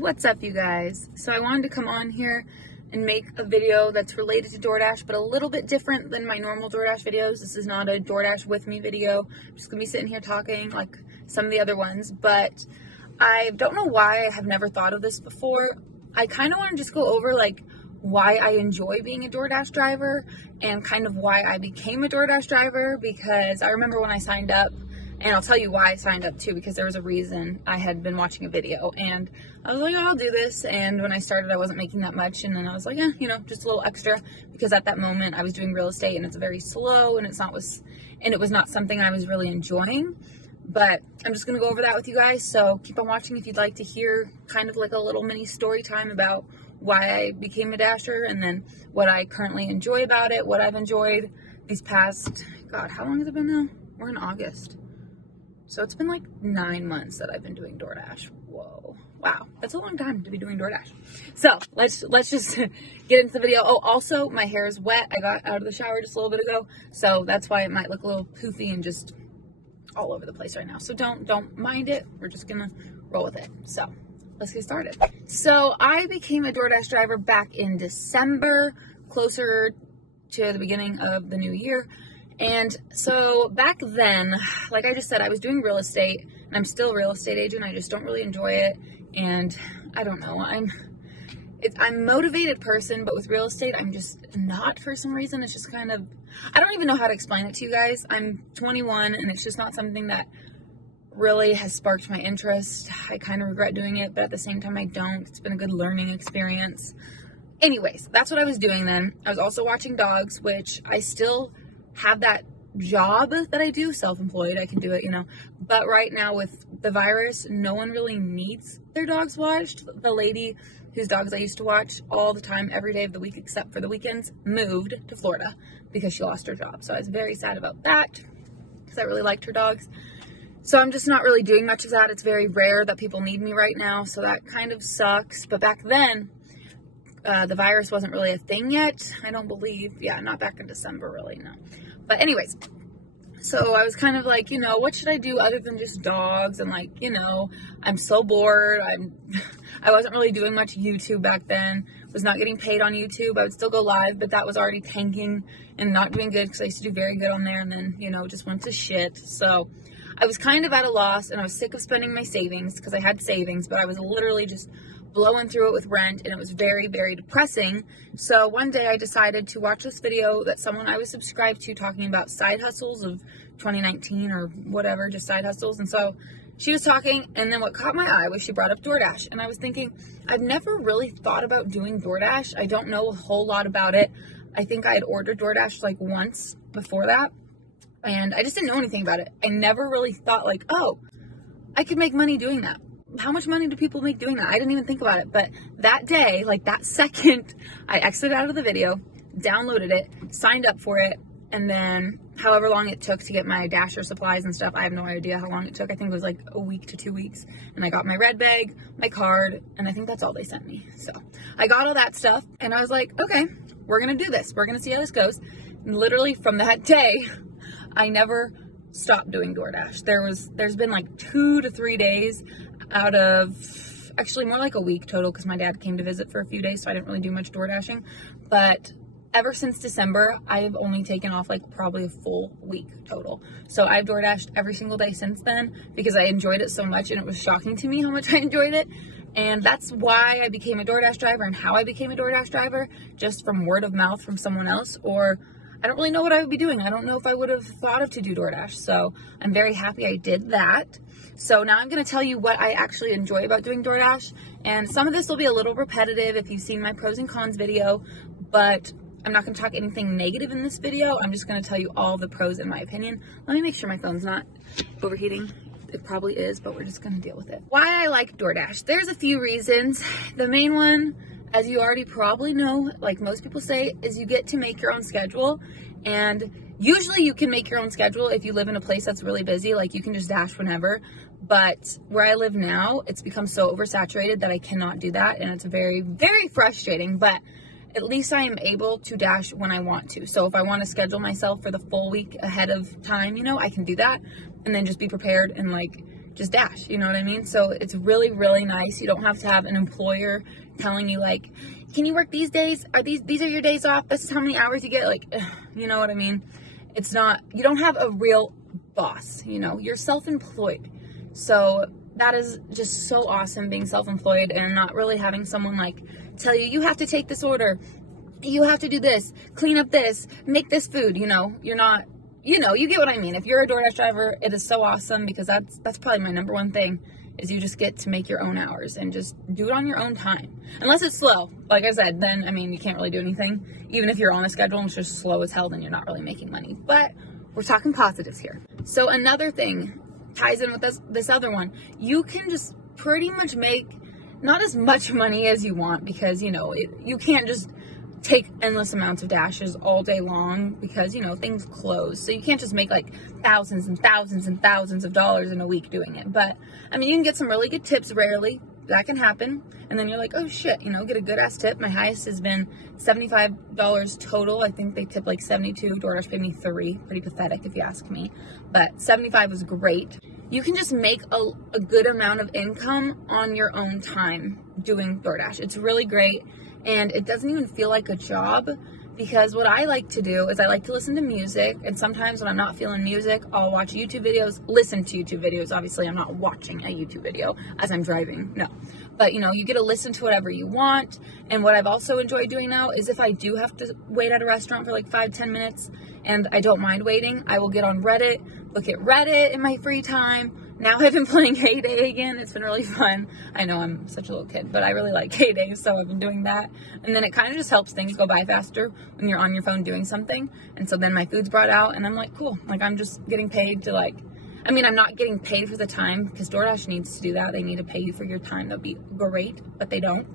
What's up, you guys? So I wanted to come on here and make a video that's related to DoorDash, but a little bit different than my normal DoorDash videos. This is not a DoorDash with me video. I'm just gonna be sitting here talking like some of the other ones, but I don't know why I have never thought of this before. I kind of want to just go over like why I enjoy being a DoorDash driver and kind of why I became a DoorDash driver, because I remember when I signed up, and I'll tell you why I signed up too, because there was a reason. I had been watching a video and I was like, oh, I'll do this. And when I started, I wasn't making that much. And then I was like, yeah, just a little extra, because at that moment I was doing real estate and it's very slow and it was not something I was really enjoying. But I'm just going to go over that with you guys. So keep on watching if you'd like to hear kind of like a little mini story time about why I became a Dasher, and then what I currently enjoy about it, what I've enjoyed these past, God, how long has it been now? We're in August. So it's been like 9 months that I've been doing DoorDash. Whoa. Wow. That's a long time to be doing DoorDash. So let's just get into the video. Oh, also my hair is wet. I got out of the shower just a little bit ago. So that's why it might look a little poofy and just all over the place right now. So don't mind it. We're just going to roll with it. So let's get started. So I became a DoorDash driver back in December, closer to the beginning of the new year. And so back then, like I just said, I was doing real estate, and I'm still a real estate agent. I just don't really enjoy it. And I don't know, I'm a motivated person, but with real estate, I'm just not for some reason. It's just kind of, I don't even know how to explain it to you guys. I'm 21 and it's just not something that really has sparked my interest. I kind of regret doing it, but at the same time, I don't. It's been a good learning experience. Anyways, that's what I was doing then. I was also watching dogs, which I still have that job that I do, self-employed. I can do it, but right now with the virus, no one really needs their dogs watched. The lady whose dogs I used to watch all the time, every day of the week, except for the weekends, moved to Florida because she lost her job. So I was very sad about that because I really liked her dogs. So I'm just not really doing much of that. It's very rare that people need me right now. So that kind of sucks. But back then, the virus wasn't really a thing yet. I don't believe. Yeah, not back in December, really, no. But anyways, so I was kind of like, what should I do other than just dogs? And like, I'm so bored. I wasn't really doing much YouTube back then. Was not getting paid on YouTube. I would still go live, but that was already tanking and not doing good because I used to do very good on there, and then, just went to shit. So I was kind of at a loss, and I was sick of spending my savings because I had savings, but I was literally just blowing through it with rent, and it was very, very depressing. So one day I decided to watch this video that someone I was subscribed to talking about side hustles of 2019 or whatever, just side hustles. And so she was talking, and then what caught my eye was she brought up DoorDash, and I was thinking, I've never really thought about doing DoorDash. I don't know a whole lot about it. I think I had ordered DoorDash like once before that, and I just didn't know anything about it. I never really thought like, oh, I could make money doing that. How much money do people make doing that? I didn't even think about it. But that day, like that second, I exited out of the video, downloaded it, signed up for it, and then however long it took to get my Dasher supplies and stuff, I have no idea how long it took. I think it was like a week to 2 weeks. And I got my red bag, my card, and I think that's all they sent me. So I got all that stuff, and I was like, okay, we're going to do this. We're going to see how this goes. And literally from that day, I never stopped doing DoorDash. There's been like 2 to 3 days out of, actually more like a week total, because my dad came to visit for a few days, so I didn't really do much door dashing. But ever since December, I have only taken off like probably a full week total. So I've door dashed every single day since then because I enjoyed it so much, and it was shocking to me how much I enjoyed it. And that's why I became a DoorDash driver, and how I became a DoorDash driver, just from word of mouth from someone else, or I don't really know what I would be doing. I don't know if I would have thought of to do DoorDash. So I'm very happy I did that. So now I'm going to tell you what I actually enjoy about doing DoorDash. And some of this will be a little repetitive if you've seen my pros and cons video, but I'm not going to talk anything negative in this video. I'm just going to tell you all the pros in my opinion. Let me make sure my phone's not overheating. It probably is, but we're just going to deal with it. Why I like DoorDash. There's a few reasons. The main one, as you already probably know, like most people say, is you get to make your own schedule. And usually you can make your own schedule if you live in a place that's really busy. Like you can just dash whenever. But where I live now, it's become so oversaturated that I cannot do that. And it's very, very frustrating. But at least I am able to dash when I want to. So if I want to schedule myself for the full week ahead of time, I can do that. And then just be prepared and like just dash, you know what I mean? So it's really, really nice. You don't have to have an employer telling you like, can you work these days? These are your days off? This is how many hours you get? Like, you know what I mean? It's not, you don't have a real boss, you know, you're self-employed. So that is just so awesome, being self-employed and not really having someone like tell you, you have to take this order, you have to do this, clean up this, make this food, you know, you're not, you know, you get what I mean. If you're a DoorDash driver, it is so awesome, because that's probably my number one thing, is you just get to make your own hours and just do it on your own time. Unless it's slow, like I said, then, I mean, you can't really do anything. Even if you're on a schedule and it's just slow as hell, then you're not really making money. But we're talking positives here. So another thing ties in with this other one. You can just pretty much make not as much money as you want, because, you know, you can't just take endless amounts of dashes all day long, because, you know, things close. So you can't just make like thousands and thousands and thousands of dollars in a week doing it. But I mean, you can get some really good tips rarely. That can happen. And then you're like, oh shit, you know, get a good ass tip. My highest has been $75 total. I think they tip like 72. DoorDash paid me 3. Pretty pathetic if you ask me. But 75 was great. You can just make a good amount of income on your own time doing DoorDash. It's really great. And it doesn't even feel like a job, because what I like to do is I like to listen to music. And sometimes when I'm not feeling music, I'll watch YouTube videos, listen to YouTube videos. Obviously, I'm not watching a YouTube video as I'm driving. No. But, you know, you get to listen to whatever you want. And what I've also enjoyed doing now is if I do have to wait at a restaurant for like 5-10 minutes and I don't mind waiting, I will get on Reddit, look at Reddit in my free time. Now I've been playing Hay Day again. It's been really fun. I know I'm such a little kid, but I really like Hay Day, so I've been doing that. And then it kind of just helps things go by faster when you're on your phone doing something. And so then my food's brought out, and I'm like, cool. Like, I'm just getting paid to, like, I mean, I'm not getting paid for the time, because DoorDash needs to do that. They need to pay you for your time. That'd be great, but they don't.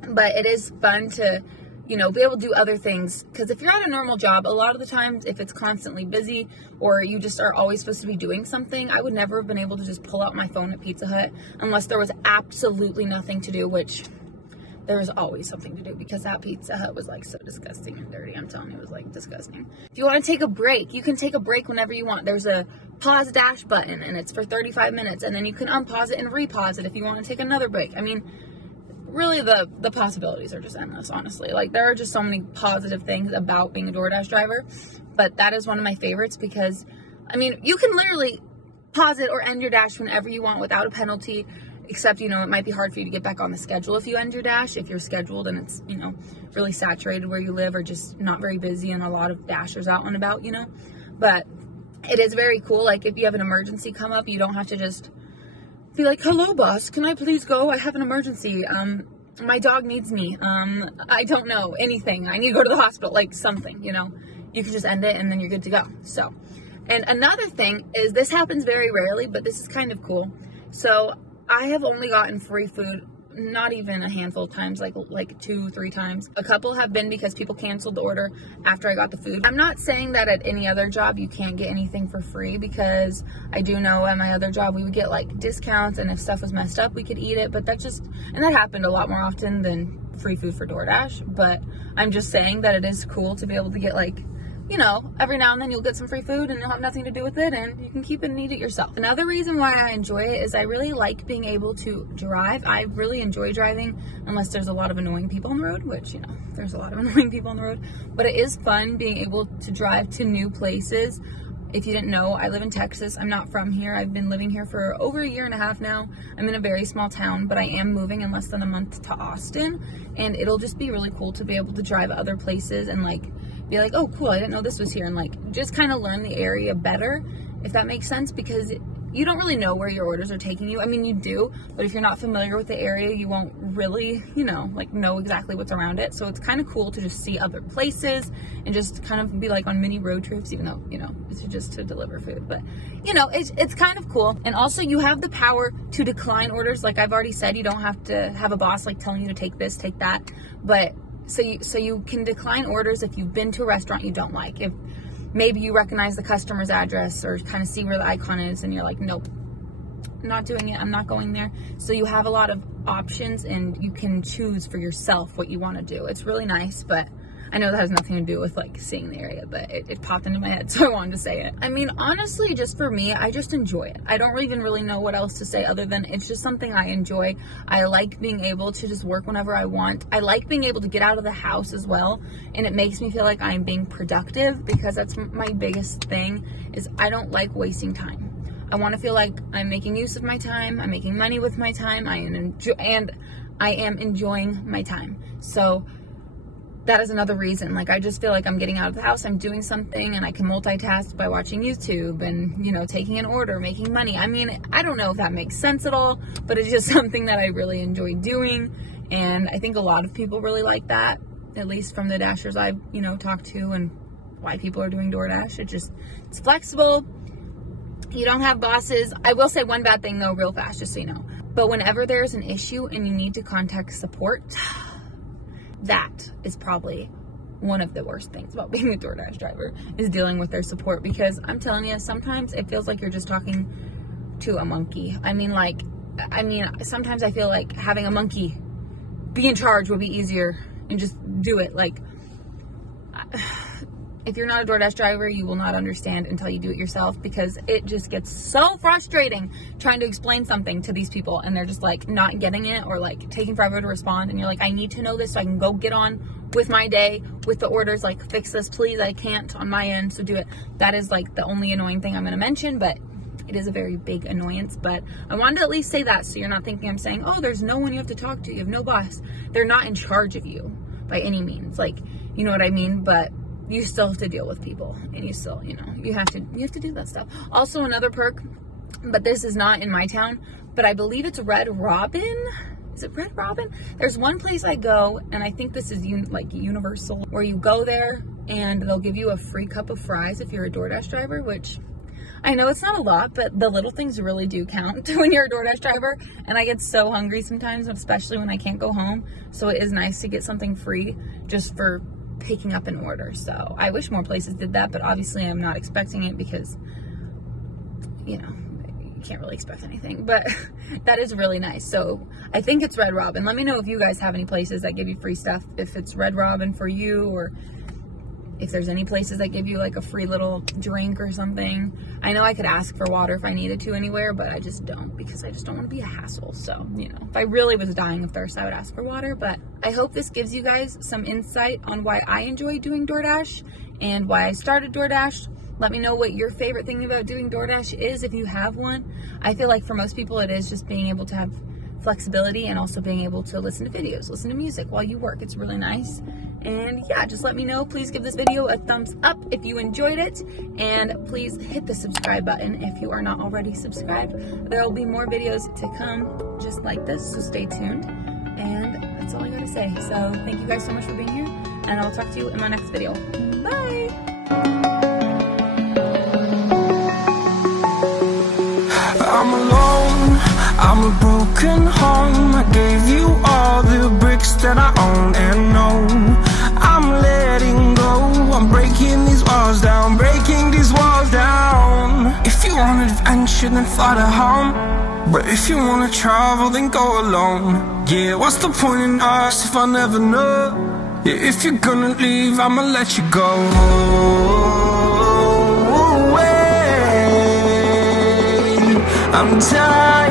But it is fun to, you know, be able to do other things. Because if you're at a normal job, a lot of the times, if it's constantly busy or you just are always supposed to be doing something, I would never have been able to just pull out my phone at Pizza Hut unless there was absolutely nothing to do, which there was always something to do, because that Pizza Hut was like so disgusting and dirty. I'm telling you, it was like disgusting. If you want to take a break, you can take a break whenever you want. There's a pause dash button and it's for 35 minutes, and then you can unpause it and repause it if you want to take another break. I mean, really the possibilities are just endless, honestly. Like, there are just so many positive things about being a DoorDash driver, but that is one of my favorites, because I mean, you can literally pause it or end your dash whenever you want without a penalty, except, you know, it might be hard for you to get back on the schedule if you end your dash, if you're scheduled and it's, you know, really saturated where you live, or just not very busy and a lot of dashers out and about, you know. But it is very cool. Like, if you have an emergency come up, you don't have to just be like, hello boss, can I please go? I have an emergency. My dog needs me. I don't know, anything. I need to go to the hospital, like something, you know. You can just end it and then you're good to go. So, and another thing is, this happens very rarely, but this is kind of cool. So I have only gotten free food not even a handful of times, like 2-3 times. A couple have been because people canceled the order after I got the food. I'm not saying that at any other job you can't get anything for free, because I do know at my other job we would get like discounts, and if stuff was messed up we could eat it, but that happened a lot more often than free food for DoorDash. But I'm just saying that it is cool to be able to get, like, you know, every now and then you'll get some free food and you'll have nothing to do with it, and you can keep it and eat it yourself. Another reason why I enjoy it is I really like being able to drive. I really enjoy driving, unless there's a lot of annoying people on the road, which, you know, there's a lot of annoying people on the road. But it is fun being able to drive to new places. If you didn't know, I live in Texas. I'm not from here. I've been living here for over 1.5 years now. I'm in a very small town, but I am moving in less than a month to Austin, and it'll just be really cool to be able to drive other places and, like, be like, oh cool, I didn't know this was here, and like just kind of learn the area better, if that makes sense, because you don't really know where your orders are taking you. I mean, you do, but if you're not familiar with the area, you won't really, you know, like know exactly what's around it. So it's kind of cool to just see other places and just kind of be like on mini road trips, even though, you know, it's just to deliver food, but you know, it's kind of cool. And also you have the power to decline orders. Like I've already said, you don't have to have a boss like telling you to take this, take that, but so you can decline orders if you've been to a restaurant you don't like. If maybe you recognize the customer's address or kind of see where the icon is and you're like, nope, I'm not doing it, I'm not going there. So you have a lot of options and you can choose for yourself what you want to do. It's really nice, but I know that has nothing to do with like seeing the area, but it popped into my head, so I wanted to say it. I mean, honestly, just for me, I just enjoy it. I don't even really know what else to say other than it's just something I enjoy. I like being able to just work whenever I want. I like being able to get out of the house as well, and it makes me feel like I'm being productive, because that's my biggest thing, is I don't like wasting time. I want to feel like I'm making use of my time, I'm making money with my time, I am enjoying my time. So that is another reason. Like, I just feel like I'm getting out of the house, I'm doing something, and I can multitask by watching YouTube and, you know, taking an order, making money. I mean, I don't know if that makes sense at all, but it's just something that I really enjoy doing. And I think a lot of people really like that, at least from the Dashers I've, you know, talked to, and why people are doing DoorDash. It's flexible. You don't have bosses. I will say one bad thing though, real fast, just so you know. But whenever there's an issue and you need to contact support, that is probably one of the worst things about being a DoorDash driver, is dealing with their support, because I'm telling you, sometimes it feels like you're just talking to a monkey. I mean, sometimes I feel like having a monkey be in charge would be easier and just do it. Like, if you're not a DoorDash driver, you will not understand until you do it yourself, because it just gets so frustrating trying to explain something to these people, and they're just like not getting it, or like taking forever to respond, and you're like, I need to know this so I can go get on with my day, with the orders, like, fix this please, I can't on my end, so do it. That is like the only annoying thing I'm going to mention, but it is a very big annoyance. But I wanted to at least say that, so you're not thinking I'm saying, oh, there's no one you have to talk to, you have no boss. They're not in charge of you by any means, like, you know what I mean? But you still have to deal with people, and you still, you know, you have to do that stuff. Also, another perk, but this is not in my town, but I believe it's Red Robin. Is it Red Robin? There's one place I go, and I think this is like universal, where you go there and they'll give you a free cup of fries if you're a DoorDash driver, which I know it's not a lot, but the little things really do count when you're a DoorDash driver. And I get so hungry sometimes, especially when I can't go home. So it is nice to get something free just for picking up an order. So I wish more places did that, but obviously I'm not expecting it, because, you know, you can't really expect anything, but that is really nice. So I think it's Red Robin. Let me know if you guys have any places that give you free stuff, if it's Red Robin for you, or if there's any places that give you like a free little drink or something. I know I could ask for water if I needed to anywhere, but I just don't, because I just don't want to be a hassle. So, you know, if I really was dying of thirst, I would ask for water. But I hope this gives you guys some insight on why I enjoy doing DoorDash and why I started DoorDash. Let me know what your favorite thing about doing DoorDash is, if you have one. I feel like for most people it is just being able to have flexibility, and also being able to listen to videos, listen to music while you work. It's really nice. And yeah, just let me know. Please give this video a thumbs up if you enjoyed it, and please hit the subscribe button if you are not already subscribed. There will be more videos to come just like this, so stay tuned. And that's all I gotta say. So thank you guys so much for being here, and I'll talk to you in my next video. Bye! I'm alone, I'm a broken home. I gave you all the bricks that I own and know. I'm letting go, I'm breaking these walls down, breaking these walls down. If you want adventure, then fly to home, but if you wanna travel, then go alone. Yeah, what's the point in us if I never know? Yeah, if you're gonna leave, I'ma let you go. I'm tired